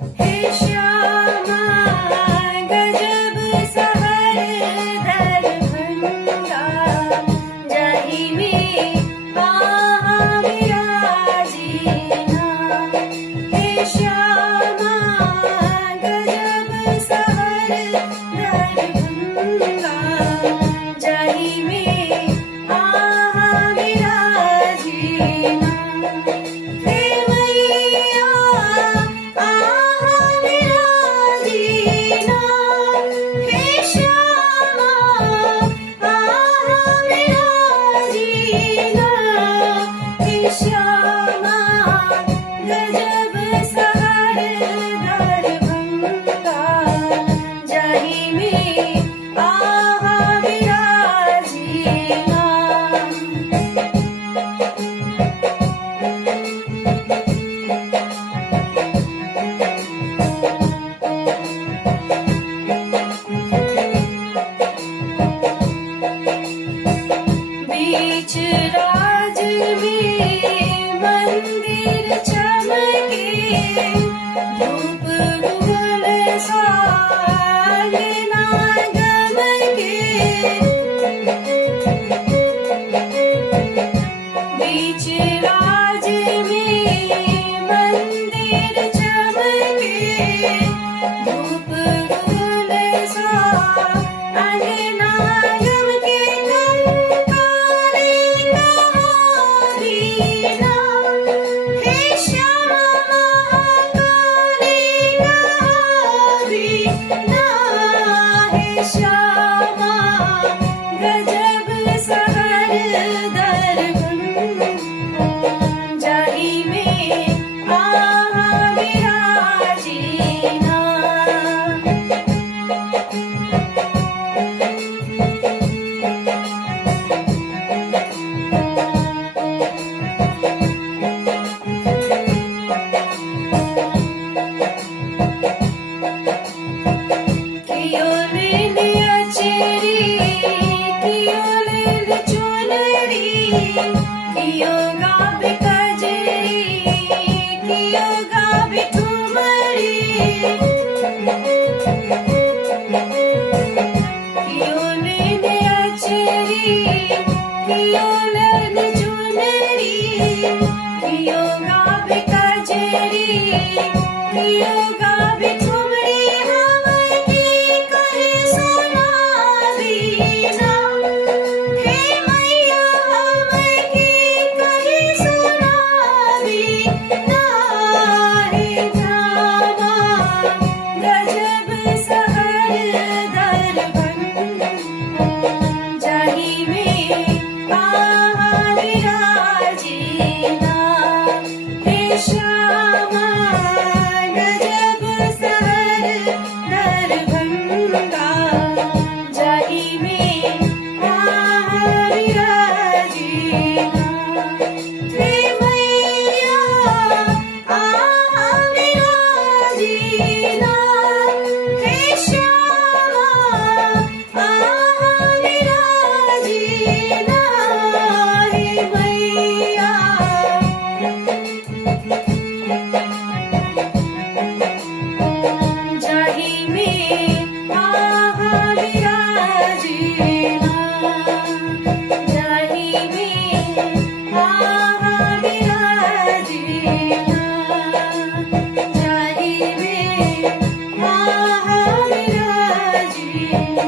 हे श्यामा गजब सहर दरभंगा जाहि में आहा विराजीना। हे श्यामा गजब सहर दरभंगा जाहि में आहा विराजीना। हे मैया आहा विराजीना। हे श्यामा आहा विराजीना। हे श्यामा गजब सहर दरभंगा जाहि में आहा विराजीना। बीच राज में मंदिर चमके धूप गुल साजना गमके। बीच राज में मंदिर चमके धूप गुल साजना गमके। कंकालिका दीना हे श्यामा कालिका दीना। हे श्यामा गजब सहर दरभंगा जाहि में आहा विराजीना। कियो लेन अचरी कियो लेन चुनरी कियो गावे कजरी कियो गावे ठुमरी। कियो लेन अचरी कियो लेन चुनरी कियो गावे कजरी कियो गावे ठुमरी। हमर की करे सुनावीना। हे मैया हमर की करे सुनावीना। हे श्यामा गजब सहर दरभंगा जाहि में आहा विराजीना। हे श्यामा गजब सहर दरभंगा जाहि में आहा विराजीना। हे मैया आहा विराजीना। हे श्यामा आहा विराजीना। हे मैया जाहि में आहा विराजीना। जाहि में आहा विराजीना। जाहि में आहा विराजीना।